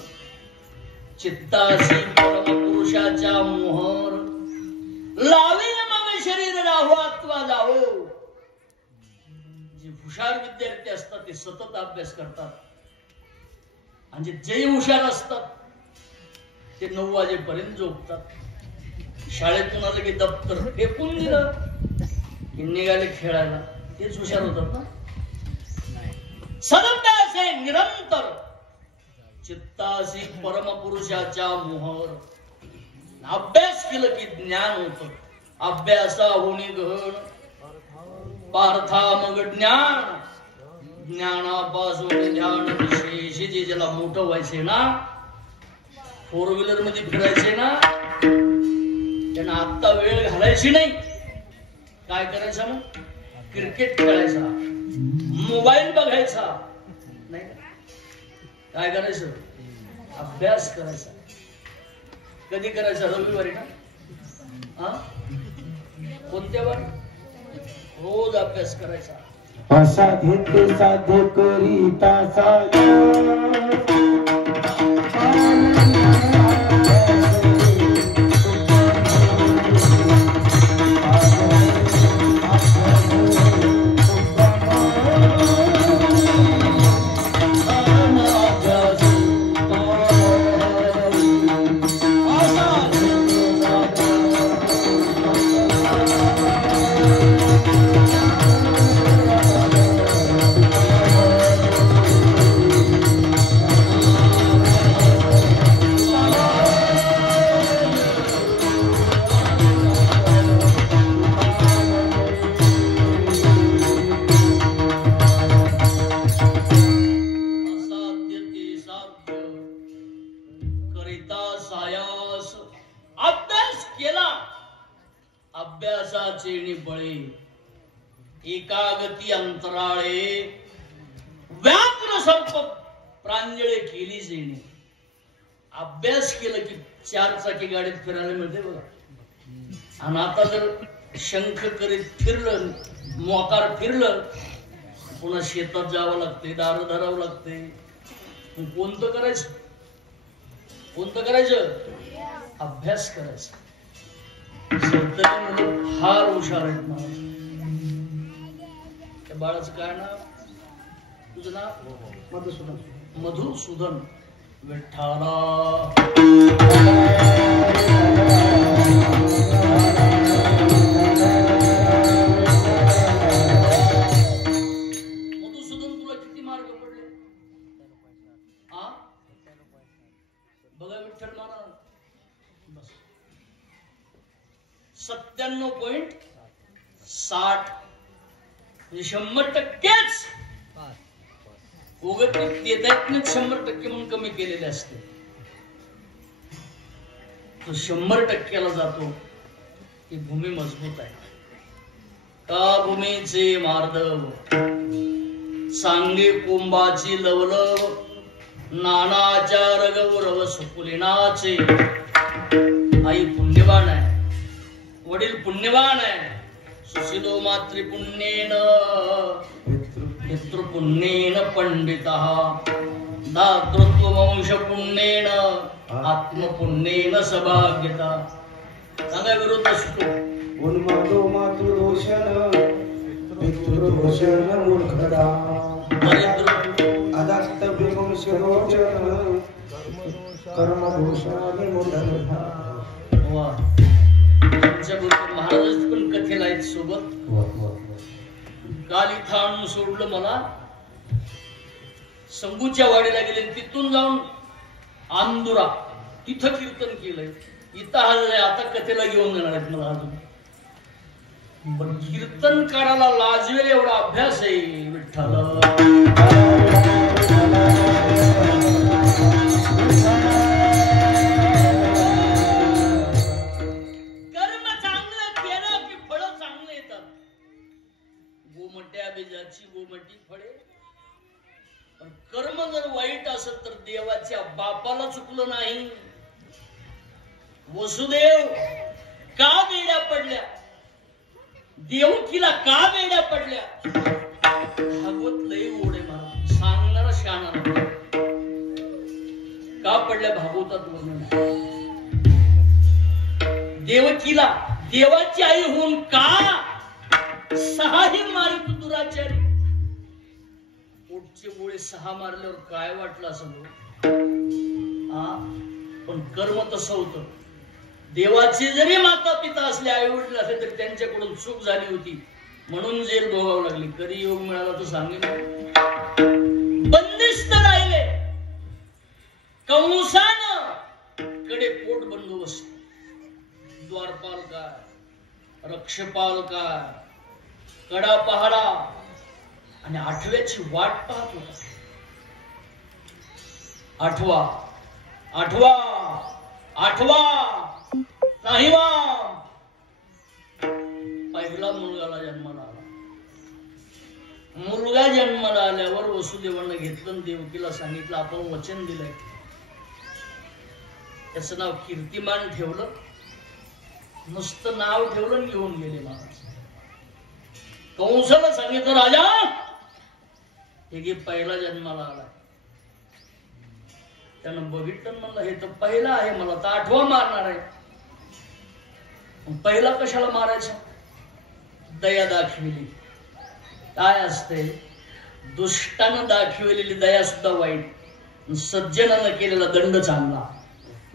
चित्तासी परमपुरुषाच्या मोहर. लावे मग शरीर राहो अथवा जाहो. जे हुशार विद्यार्थी असतात ते सतत अभ्यास करतात आणि जे हुशार असतात ते 9 वाजेपर्यंत झोपतात. शाळेतून आलं की दप्तर फेकून दिलं की निघाले खेळायला. तेच हुशार होतात ना. सदभ्यासे निरंतर चित्तासी परमपुरुषाच्या मोहर. अभ्यास केलं की ज्ञान होत. अभ्यासा होणी गहन पार्था मग ज्ञान. ज्ञानापासून ध्यान विशेष. जे ज्याला मोठं व्हायचे ना, 4 व्हीलर मध्ये फिरायचे ना, त्यांना आत्ता वेळ घालायची नाही. काय करायचं मग? क्रिकेट खेळायचा, मोबाईल बघायचा नाही. काय करायचं? अभ्यास करायचा. कधी करायचा? रविवारी ना. हा, कोणत्या वारी? रोज अभ्यास करायचा. असाध्य ते साध्य करीता अभ्यासाचे बळे एकागती अंतराळे व्याघ्र सर्प प्रांजळे केली जेणे. अभ्यास केलं की 4 चाकी गाडीत फिरायला मिळते बघा. आणि आता जर शंख करीत फिरलं, मोकार फिरलं, पुन्हा शेतात जावं लागते, दार धरावं लागते. कोणतं करायचं? कोणतं करायचं? अभ्यास करायचा. मुलं फार हुशार आहेत ना. त्या बाळाचं काय नाव? तुझं नाव? मधुसूदन. मधुसूदन. विठ्ठला मधुसूदन, तुला किती मार्क पडले? आ बघा विठ्ठल महाराज 97.60 म्हणजे 100%च. उगत देतात 100% म्हणून कमी केलेले असते. तो 100%ला जातो. ही भूमी मजबूत आहे. का भूमीचे मार्दव सांगे कुंभाची लवलव. नानाच्या रगौरव सुकुलिनाचे. आई पुण्यवान आहे, वडील पुण्यवान आहे. सुशीलो मातृपुण्येन पितृपुण्येन पंडितः. दातृत्ववंश पुण्येन आत्मपुण्येन सभाग्यता. सांगा विरोध असतो. उन्मादो मातृदोषण पितृदोषण मूर्खता. अदास्त विवंशदोषण कर्मदोषाने मूढता. वा, महाराज पण कथेला आहेत सोबत. काल इथं आणून सोडलं मला. संगूच्या वाडीला गेले, तिथून जाऊन आंदुरा तिथं कीर्तन केलंय. इथं आता कथेला घेऊन जाणार आहेत मला अजून. पण कीर्तन करायला लाजवेल एवढा अभ्यास आहे विठ्ठल. गोमटी फळे. पण कर्म जर वाईट असेल तर देवाच्या बापाला चुकलं नाही. वसुदेव का वेड्या पडल्या? देवकीला का वेड्या पडल्या? भागवत लय ओढे मला सांगणारा शाणा का पडल्या भागवतात वर्णन. देवकीला देवाची आई होऊन का 6 मारित दुराचारी. पोटचे गोळे 6 मारल्यावर काय वाटलं असं हा, पण कर्म तसं होतं. देवाचे जरी माता पिता असले, आई वडील असले, तरी त्यांच्याकडून चूक झाली होती म्हणून जेल भोगावं लागली. कधी योग मिळाला तर सांगेन. बंदिस्त राहिले. कंसानं कडे पोट बंदोबस्त, द्वारपाल काय, रक्षपाल काय, कडा पहाडा, आणि 8व्याची वाट पाहत होता. 8वा नाही वा. पहिला मुलगाला जन्माला आला. मुलगा जन्माला आल्यावर वसुदेवानं घेतलं, देवकीला सांगितलं आपण वचन दिलंय. त्याचं नाव कीर्तिमान ठेवलं. नुसतं नाव ठेवलं, घेऊन गेले महाराज. कंसाला सांगितलं राजा हे घे, पहिला जन्माला आला. त्यानं बघितलं, म्हणलं हे तर पहिला आहे, मला तर 8वा मारणार आहे. पहिला कशाला मारायचा? दया दाखविली. काय असते? दुष्टानं दाखविलेली दया सुद्धा वाईट, सज्जनानं केलेला दंड चांगला.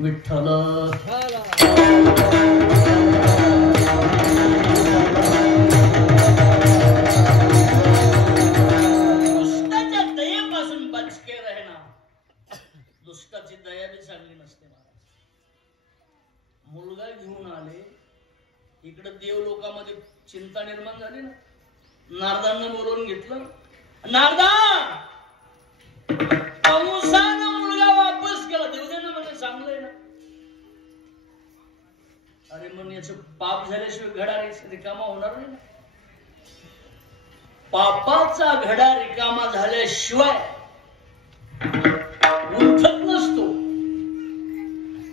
विठ्ठल दुष्टाच्या दयेपासून बचके राहणार. दुष्टाची दया बी चांगली नसते महाराज. मुलगा घेऊन आले, इकडे देव लोकांमध्ये चिंता निर्माण झाली ना. नारदांना बोलवून घेतलं. नारदा, कंसानं मुलगा वापस केला. देवदेना म्हणजे चांगलंय ना. अरे मग याचं पाप झाल्याशिवाय घडा रिकामा होणार नाही ना. पापाचा घडा रिकामा झाल्याशिवाय उठत नसतो.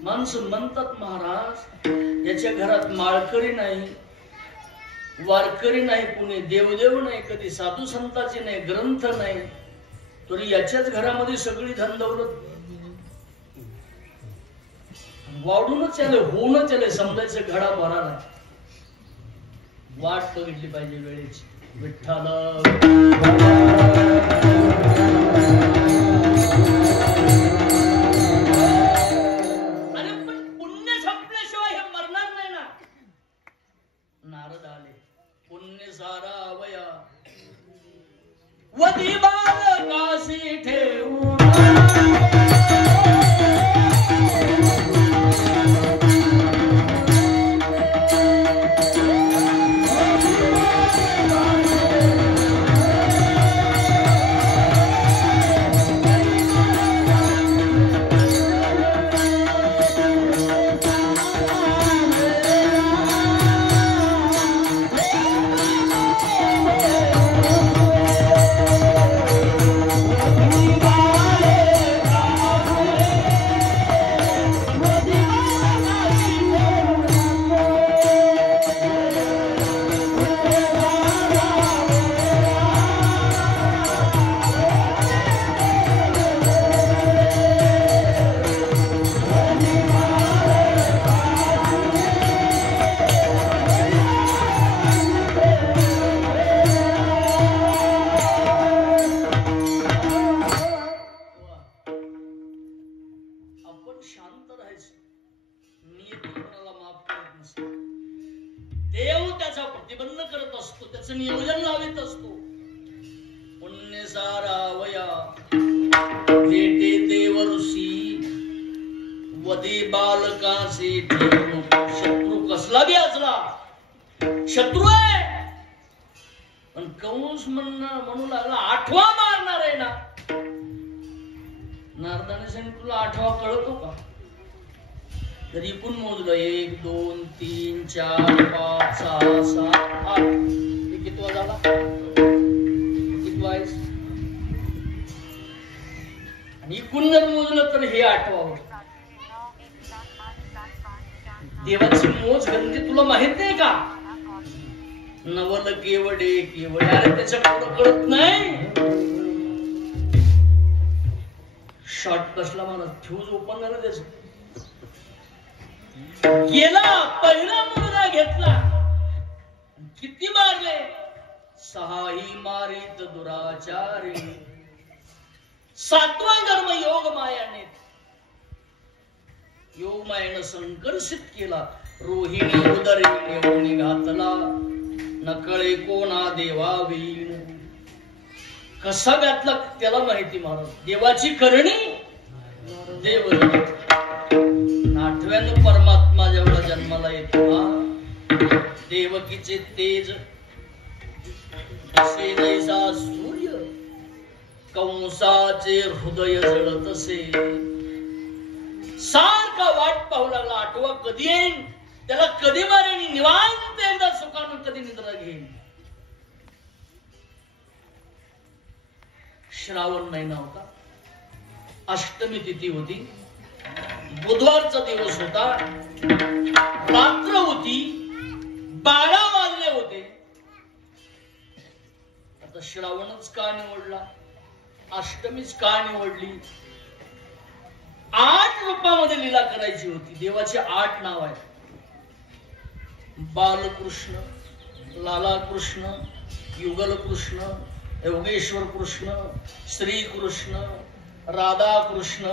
माणसं म्हणतात महाराज याच्या घरात माळकरी नाही, वारकरी नाही, कुणी देवदेव नाही, कधी साधू संताची नाही, ग्रंथ नाही, तरी याच्याच घरामध्ये सगळी धन दौलत वाढूनच आले, होऊनच आले. समजायचं घडा भरा नाही. वाट बघितली पाहिजे वेळेची. विठ्ठल अरे पण पुण्य संपल्याशिवाय हे मरणार नाही ना. नारद आले. पुण्य सारा वया वदी बाल काशी ठेवू. शत्रू कसला बी असला, शत्रू आहे. पण कंस म्हणू लागला 8वा मारणार आहे ना. नारदाने सांगितलं तुला 8वा कळतो का? जर इकून मोजलं 1 2 3 4 5 6 7 8 हे कितवा झाला? कितवा आहे? आणि इकून जर मोजलं तर हे 8वा होत. देवाची मोज गंती तुला माहित नाही का? नवल केवडे केवडे, अरे त्याच्या पुढं कळत नाही. शॉर्ट कसला मला फ्यूज ओपन झाला त्याच. गेला पहिला मुलगा घेतला. किती मारले? 6 मारित दुराचारी. सातवा धर्म योग मायाने, योग मायानं संकर्षित केला. रोहिणी उदरी नेऊन घातला, नकळे कोणा देवा वीण. कसा घातला त्याला माहिती. महाराज देवाची करणी देव. आठव्यानं परमात्मा जेवढा जन्माला येतो, देवकीचे तेज असे जैसा सूर्य, कंसाचे हृदय जळतसे. सारखा वाट पाहू लागला, आठवा कधी येईन, त्याला कधी मारेन, निवांत एकदा सुखानं कधी निद्रा घेईन. श्रावण महिना होता, अष्टमी तिथी होती, बुधवारचा दिवस होता, रात्र होती, 12 वाजले होते. आता श्रावणच का निवडला, अष्टमीच का निवडली? 8 रूपामध्ये लीला करायची होती. देवाचे 8 नाव आहेत. बालकृष्ण, लाला कृष्ण, युगल कृष्ण, योगेश्वर कृष्ण, श्री कृष्ण, राधा कृष्ण,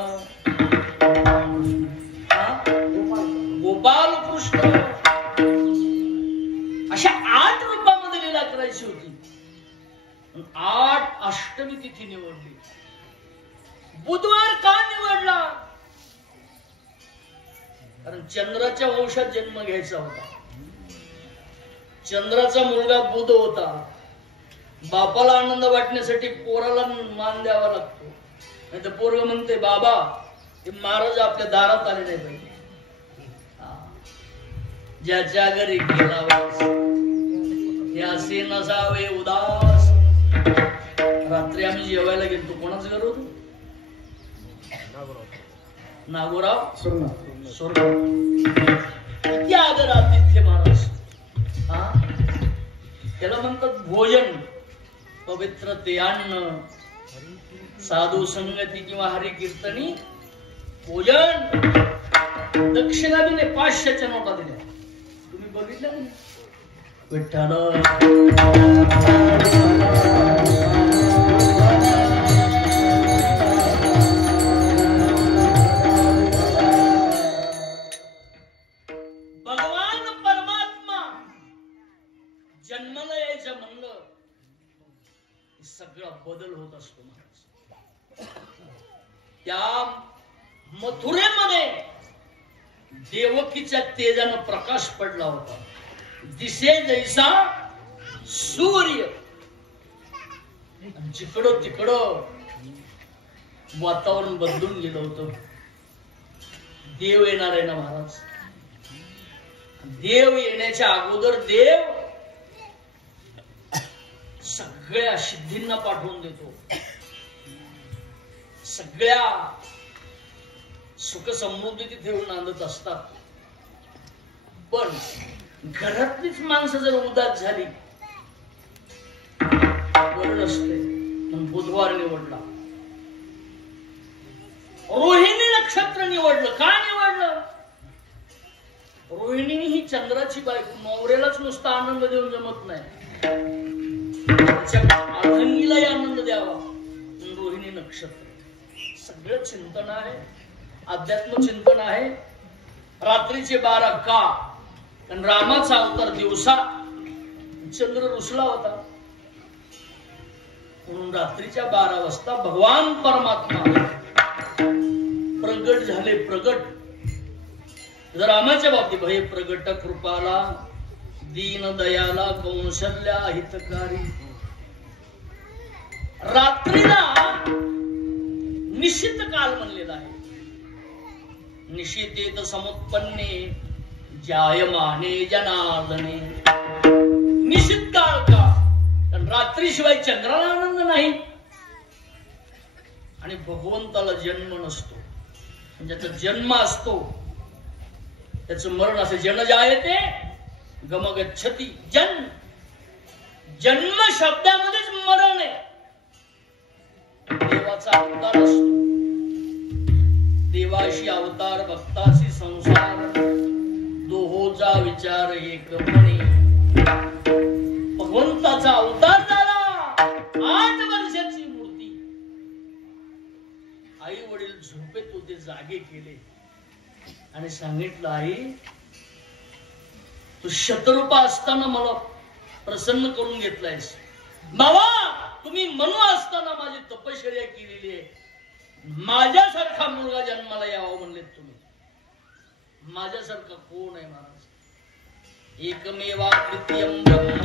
गोपाल कृष्ण, अशा 8 रूपामध्ये लीला करायची होती. 8 अष्टमी तिथी निवडली. बुधवार का निवडला? कारण चंद्राच्या वंशात जन्म घ्यायचा होता. चंद्राचा मुलगा बुध होता. बापाला आनंद वाटण्यासाठी पोराला मान द्यावा लागतो. नाही तर पोरग म्हणते, बाबा ते महाराज आपल्या दारात आले नाही पाहिजे. ज्याच्या घरी गेला असे नसावे उदास. रात्री आम्ही जेवायला गेलो. कोणाचं घर होत? नागोराव सोरगाव. किती आदर आतिथ्य महाराज. त्याला म्हणतात भोजन, पवित्र ते अन्न, साधू संगती किंवा हरी कीर्तनी भोजन. दक्षिणा दिले, 500च्या नोटा दिल्या. तुम्ही बघितलं नाही? विठ्ठल भगवान परमात्मा जन्माला यायचं म्हणलं, सगळा बदल होत असतो महाराज. त्या मथुरेमध्ये देवकीच्या तेजानं प्रकाश पडला होता. दिसे जैसा सूर्य. जिकडं तिकडं वातावरण बदलून गेलं होतं. देव येणार आहे ना महाराज. देव येण्याच्या अगोदर देव सगळ्या सिद्धींना पाठवून देतो. सगळ्या सुख समृद्धी तिथे नांदत असतात. पण घरातलीच माणसं जर उदास झाली बरं असते. बुधवार निवडला. रोहिणी नक्षत्र निवडलं. का निवडलं? रोहिणी ही चंद्राची बायको. नवऱ्यालाच नुसता आनंद देऊन जमत नाही, अर्धांगीलाही आनंद द्यावा. रोहिणी नक्षत्र सगळं चिंतन आहे, अध्यात्म चिंतन आहे. रात्रीचे 12 का? कारण रामाचा अवतार दिवसा, चंद्र रुसला होता. म्हणून रात्रीच्या 12 वाजता भगवान परमात्मा प्रगट झाले. प्रगट रामाच्या बाबतीत भय प्रगट कृपाला, दीन दयाला, कौशल्या हितकारी. रात्रीला निशित काल म्हणलेला आहे. निशितेत समुत्पन्ने जायमाने जनार्दने. निशित काळ का? कारण रात्रीशिवाय चंद्राला आनंद नाही आणि भगवंताला जन्म नसतो. ज्याचा जन्म असतो त्याचं मरण असं. जन जायते गमगच्छति. जन्म शब्दामध्येच मरण आहे. देवाचा अवतार असतो. देवाशी अवतार, भक्ताशी संसार, दोहोचा विचार एक म्हणे. भगवंताचा अवतार झाला. 8 वर्षाची मूर्ती. आई वडील झोपेत होते, जागे केले आणि सांगितलं, आई तू शतरूपा असताना मला प्रसन्न करून घेतलायस. बाबा तुम्ही मनु असताना माझी तपश्चर्या केलेली आहे. माझ्यासारखा मुलगा जन्माला यावा म्हणले तुम्ही. माझ्यासारखा कोण आहे महाराज? एकमेवा द्वितीयं ब्रह्म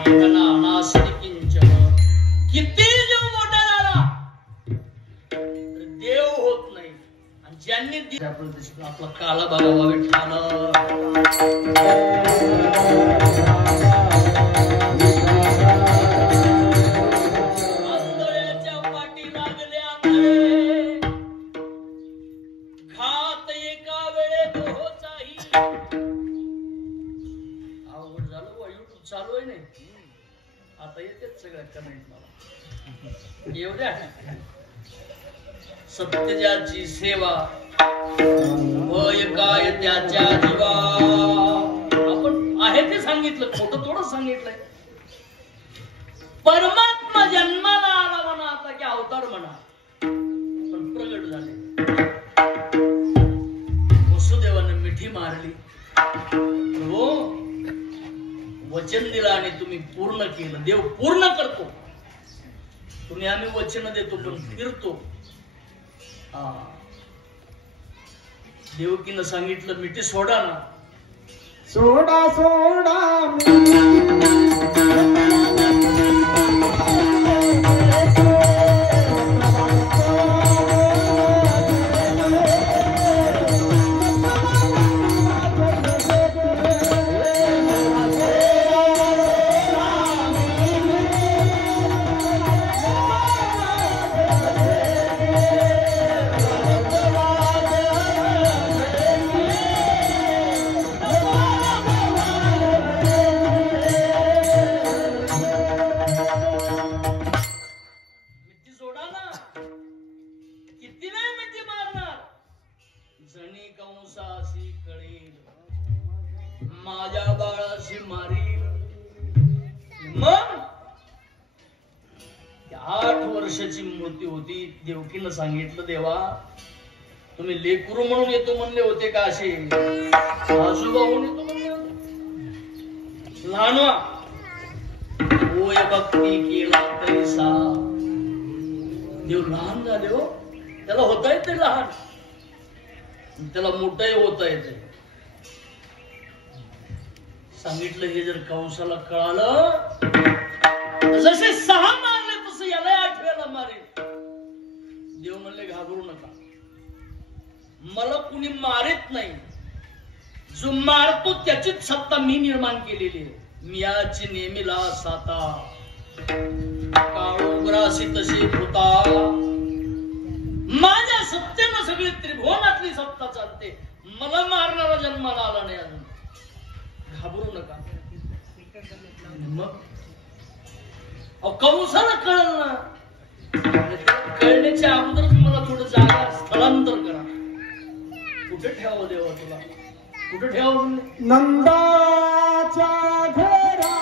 एकनानास्ति किंचन. किती जीव मोठा झाला देव होत नाही. आणि ज्यांनी आपला काला बघावा विठ्ठल. आंधळ्याच्या पाठी लागले आंधळे, घात एका वेळेत होताही. अवघड झालं व युट्यूब चालू आहे नाही. आता येतेच सगळ्या कमेंट मला एवढ्या. सत्यजाची सेवा वय काय त्याच्या जीवा. आपण आहे ते सांगितलं, खोटं थोडं सांगितलंय. परमात्मा जन्माला आला म्हणा, आता की अवतार म्हणा, पण प्रगट झाले. वसुदेवाने मिठी मारली, हो वचन दिलं आणि तुम्ही पूर्ण केलं. देव पूर्ण करतो. तुम्ही आम्ही वचन देतो पण फिरतो. देवकीनं सांगितलं मिठी सोडा ना. सोडा सोडा माझ्या बाळाशी मारी. मग 8 वर्षाची मूर्ती होती. देवकीनं सांगितलं, देवा तुम्ही लेकरू म्हणून येतो म्हणले होते का? असे आजोबा म्हणून येतो म्हणले होते. लहानवा होय भक्ती केला तैसा. देव लहान झाले हो. त्याला होता येते लहान, त्याला मोठंही होता येते. सांगितलं हे जर कंसाला कळालं जसे 6 मारले तसं याला 8व्याला मारेल. देव म्हणले घाबरू नका, मला कुणी मारित नाही. जो मारतो त्याचीच सत्ता मी निर्माण केलेली आहे. मियाची नेहमीला साता काळोग्रासी तशी होता. माझ्या सत्तेनं सगळी त्रिभुवनातली सत्ता चालते. मला मारणारा जन्माला आला नाही अजून. घाबरू नका. मग कंसाला कळलं ना. कळण्याच्या अगोदरच मला थोडं जागा स्थलांतर करा. कुठे ठेवावं देवा तुला? कुठे ठेवावं? नंदाच्या घरा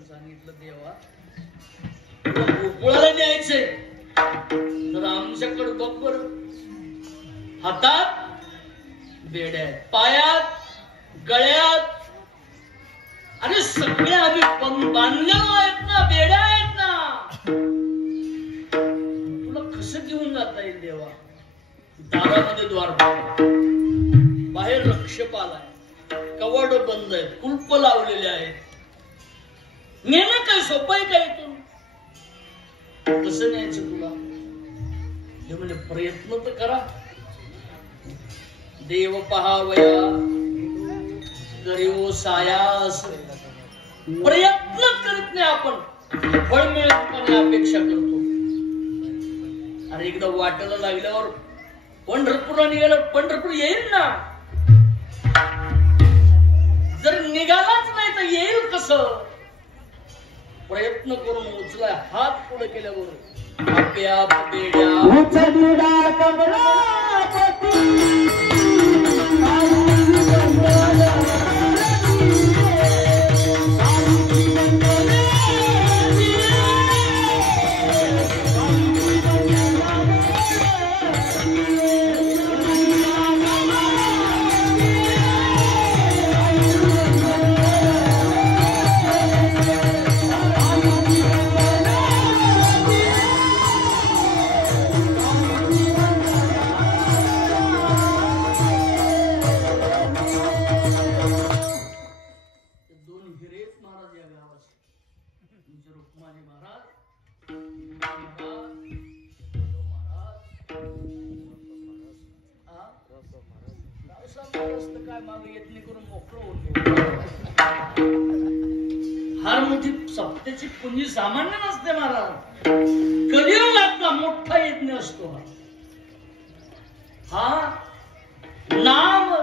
पण सांगितलं देवा गोकुळाला न्यायचंय तर आमच्याकडे बघ बर, हातात बेड्या आहेत, पायात गळ्यात, अरे सगळे आम्ही बांधलेलो आहेत ना, बेड्या आहेत ना, तुला कसं घेऊन जाता येईल देवा? दारामध्ये द्वारपाल, बाहेर रक्षपाल आहे, कवाड बंद आहे, कुलप लावलेले आहेत, नेणं काय सोपं आहे का इथून? कसं न्यायचं तुला? हे म्हणजे प्रयत्न तर करा. देव पहावया गरीब सायास, प्रयत्न करीत नाही आपण, फळ मिळत अपेक्षा करतो. अरे एकदा वाटायला लागल्यावर पंढरपूरला निघाल्यावर पंढरपूर येईल ना, जर निघालाच नाही तर येईल कसं? प्रयत्न करून उचलाय, हात पुढे केल्यावर आपोआप बेड्या उचलूडा कमलापती फार मोठी सत्तेची पुंजी सामान्य नसते महाराज. कलियुगातला मोठा यज्ञ असतो हा नाम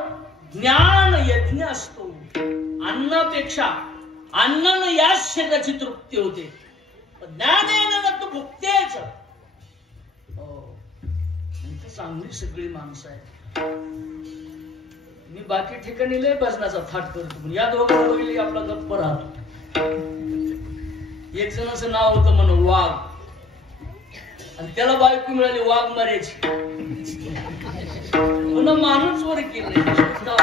ज्ञान यज्ञ असतो. अन्नापेक्षा अन्नानं याच शरीराची तृप्ती होते, ज्ञान येणं तू भुकतेच. चांगली सगळी माणसं आहेत. मी बाकी ठिकाणी लय भजनाचा थाट करतो, पण या दोघांना बघितलं की आपला गप्प राहतो. एक जणाचं नाव होतं म्हण वाघ, आणि त्याला बायको मिळाली वाघ मारायची. पुन्हा माणूस वर केले विठ्ठला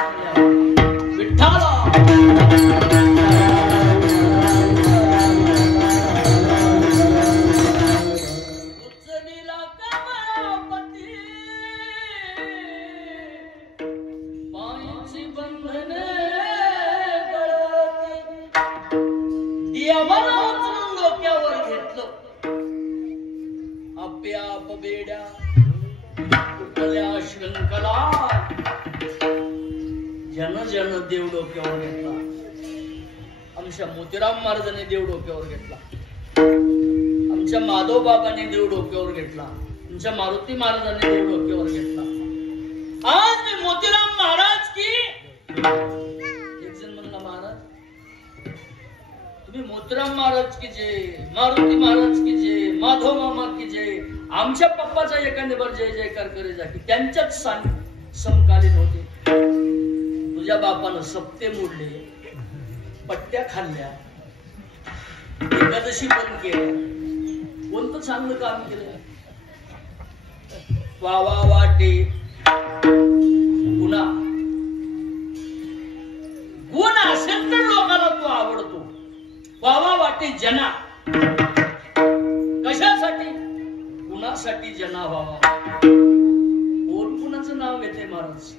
जन देव डोक्यावर घेतला. आमच्या मोतीराम महाराजांनी देव डोक्यावर घेतला, आमच्या माधव बाबांनी देव डोक्यावर घेतला, आमच्या मारुती महाराजांनी देव डोक्यावर घेतला. आज मी मोतीराम महाराज की एक जण म्हणला, महाराज तुम्ही मोतीराम महाराज की जय, मारुती महाराज की जय, माधव मामा की जय, आमच्या पप्पाचा एखाद्या बार जय जयकार करे जा की त्यांच्याच समकालीन होते. तुझ्या बापानं सप्ते मोडले, पट्ट्या खाल्ल्या, एकादशी बंद केल्या, कोणतं चांगलं काम केलं? वावा वाटे गुन्हा गुण असेल तर लोकांना तो आवडतो. वावा वाटे जना, कशासाठी? गुणासाठी जना व्हावा. कोण कुणाचं नाव घेते महाराज?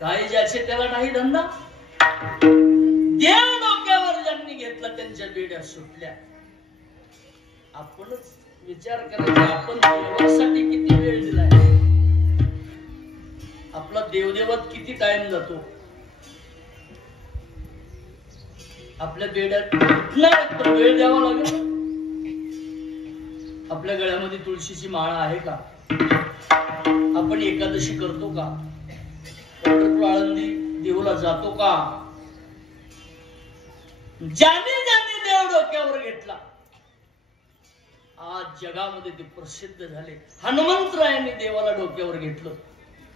काय ज्याचे त्याला नाही धंदा. देव डोक्यावर ज्यांनी घेतला त्यांच्या बेड्या सुटल्या. आपणच विचार करायचा, आपण देवासाठी किती वेळ दिलाय, आपला देवदेवात किती टाइम जातो. आपल्या बेड्यात वेळ द्यावा लागेल. आपल्या गळ्यामध्ये तुळशीची माळा आहे का? आपण एकादशी करतो का? पंढरपूर आळंदी देऊला जातो का? ज्याने ज्याने देव डोक्यावर घेतला आज जगामध्ये ते प्रसिद्ध झाले. हनुमंतरायांनी देवाला डोक्यावर घेतलं,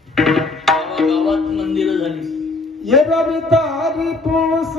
गावागावात मंदिरं झाली. ये रविदारी पूस